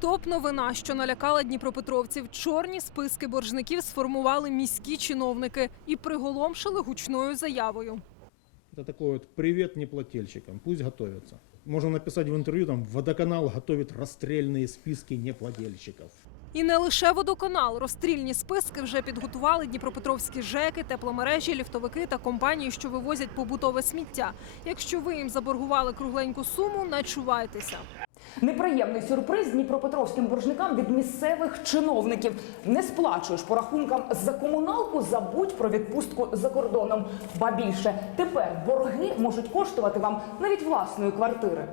Топ новина, що налякала дніпропетровців. Чорні списки боржників сформували міські чиновники і приголомшили гучною заявою. Это такой вот привет неплательщикам, пусть готовятся. Можно написать в интервью, там, водоканал готовит расстрельные списки неплательщиков. І не лише водоканал, розстрільні списки вже підготували дніпропетровські ЖЕКи, тепломережі, ліфтовики та компанії, що вивозять побутове сміття. Якщо ви їм заборгували кругленьку суму, начувайтеся. Неприємний сюрприз дніпропетровським боржникам від місцевих чиновників. Не сплачуєш по рахункам за комуналку, забудь про відпустку за кордоном. Ба більше тепер борги можуть коштувати вам навіть власної квартири.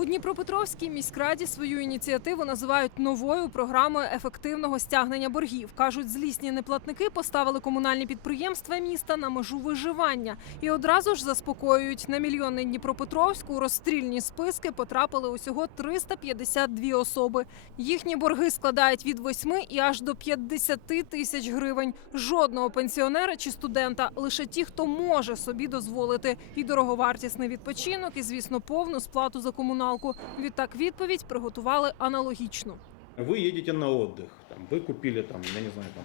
У Дніпропетровській міськраді свою ініціативу називають новою програмою ефективного стягнення боргів. кажуть, злісні неплатники поставили комунальні підприємства міста на межу виживання і одразу ж заспокоюють на мільйонний Дніпропетровську розстрільні списки потрапили усього 352 особи. Їхні борги складають від 8 і аж до 50 тисяч гривень. Жодного пенсіонера чи студента, лише ті, хто може собі дозволити і дороговартісний відпочинок, і звісно, повну сплату за комуналку. Відтак відповідь приготували аналогічну. Вы едете на отдых, там, вы купили там, я не знаю, там,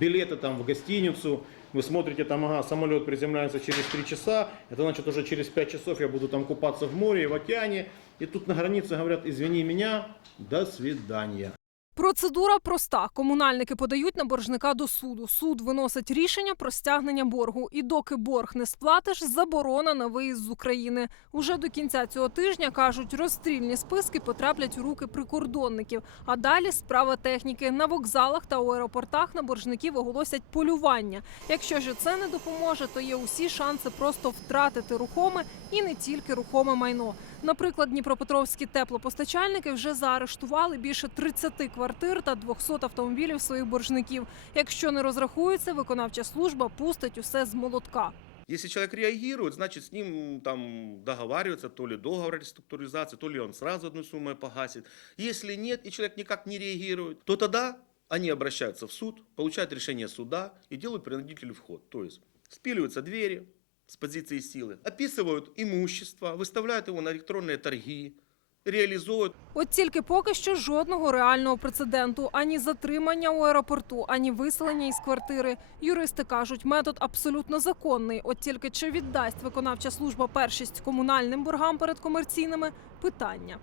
билеты там, в гостиницу, вы смотрите, там, ага, самолет приземляется через 3 часа, это значит уже через 5 часов я буду там купаться в море, в океане, и тут на границе говорят, извини меня, до свидания. Процедура проста. Комунальники подають на боржника до суду. Суд виносить рішення про стягнення боргу. І доки борг не сплатиш, заборона на виїзд з України. Уже до кінця цього тижня кажуть, розстрільні списки потраплять у руки прикордонників. А далі справа техніки на вокзалах та у аеропортах на боржників оголосять полювання. Якщо ж це не допоможе, то є усі шанси просто втратити рухоме і не тільки рухоме майно. Наприклад, дніпропетровські теплопостачальники вже заарештували більше 30 квартир та 200 автомобілів своїх боржників. Якщо не розрахуються, виконавча служба пустить усе з молотка. Если человек реагирует, значит, с ним там договариваются, то ли договор о реструктуризации, то ли он сразу одной суммой погасит. Если нет, и человек никак не реагирует, то тогда они обращаются в суд, получают решение суда и делают принудительный вход. То есть спиливаются двери с позиции силы, описывают имущество, выставляют его на электронные торги, реализуют. От тільки поки що жодного реального прецеденту, ані затримання у аеропорту, ані виселення із квартири. Юристи кажуть, метод абсолютно законний. От тільки чи віддасть виконавча служба першість комунальним боргам перед комерційними питання.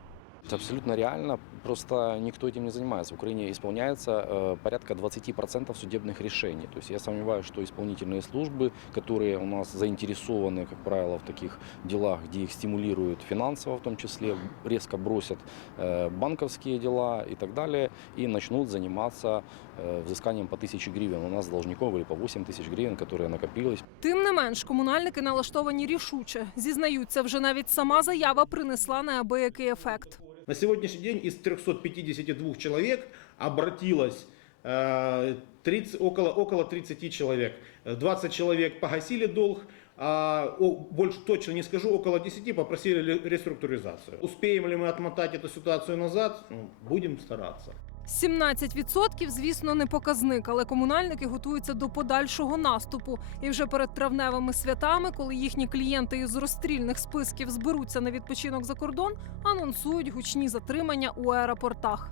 Это абсолютно реально, просто никто этим не занимается. В Украине исполняется э, порядка 20% судебных решений. То есть я сомневаюсь, что исполнительные службы, которые у нас заинтересованы, как правило, в таких делах, где их стимулируют финансово в том числе, резко бросят э, банковские дела и так далее, и начнут заниматься э, взысканием по 1000 гривен. У нас должников или по 8 тысяч гривен, которые накопились. Тим не менш, комунальники налаштовані рішуче. Зізнаються, вже навіть сама заява принесла неабиякий ефект. На сегодняшний день из 352 человек обратилось э, 30, около, около 30 человек. Э, 20 человек погасили долг, а о- больше точно не скажу, около 10 попросили ре- реструктуризацию. Успеем ли мы отмотать эту ситуацию назад? Ну, будем стараться. 17% – звісно, не показник, але комунальники готуються до подальшого наступу. І вже перед травневими святами, коли їхні клієнти із розстрільних списків зберуться на відпочинок за кордон, анонсують гучні затримання у аеропортах.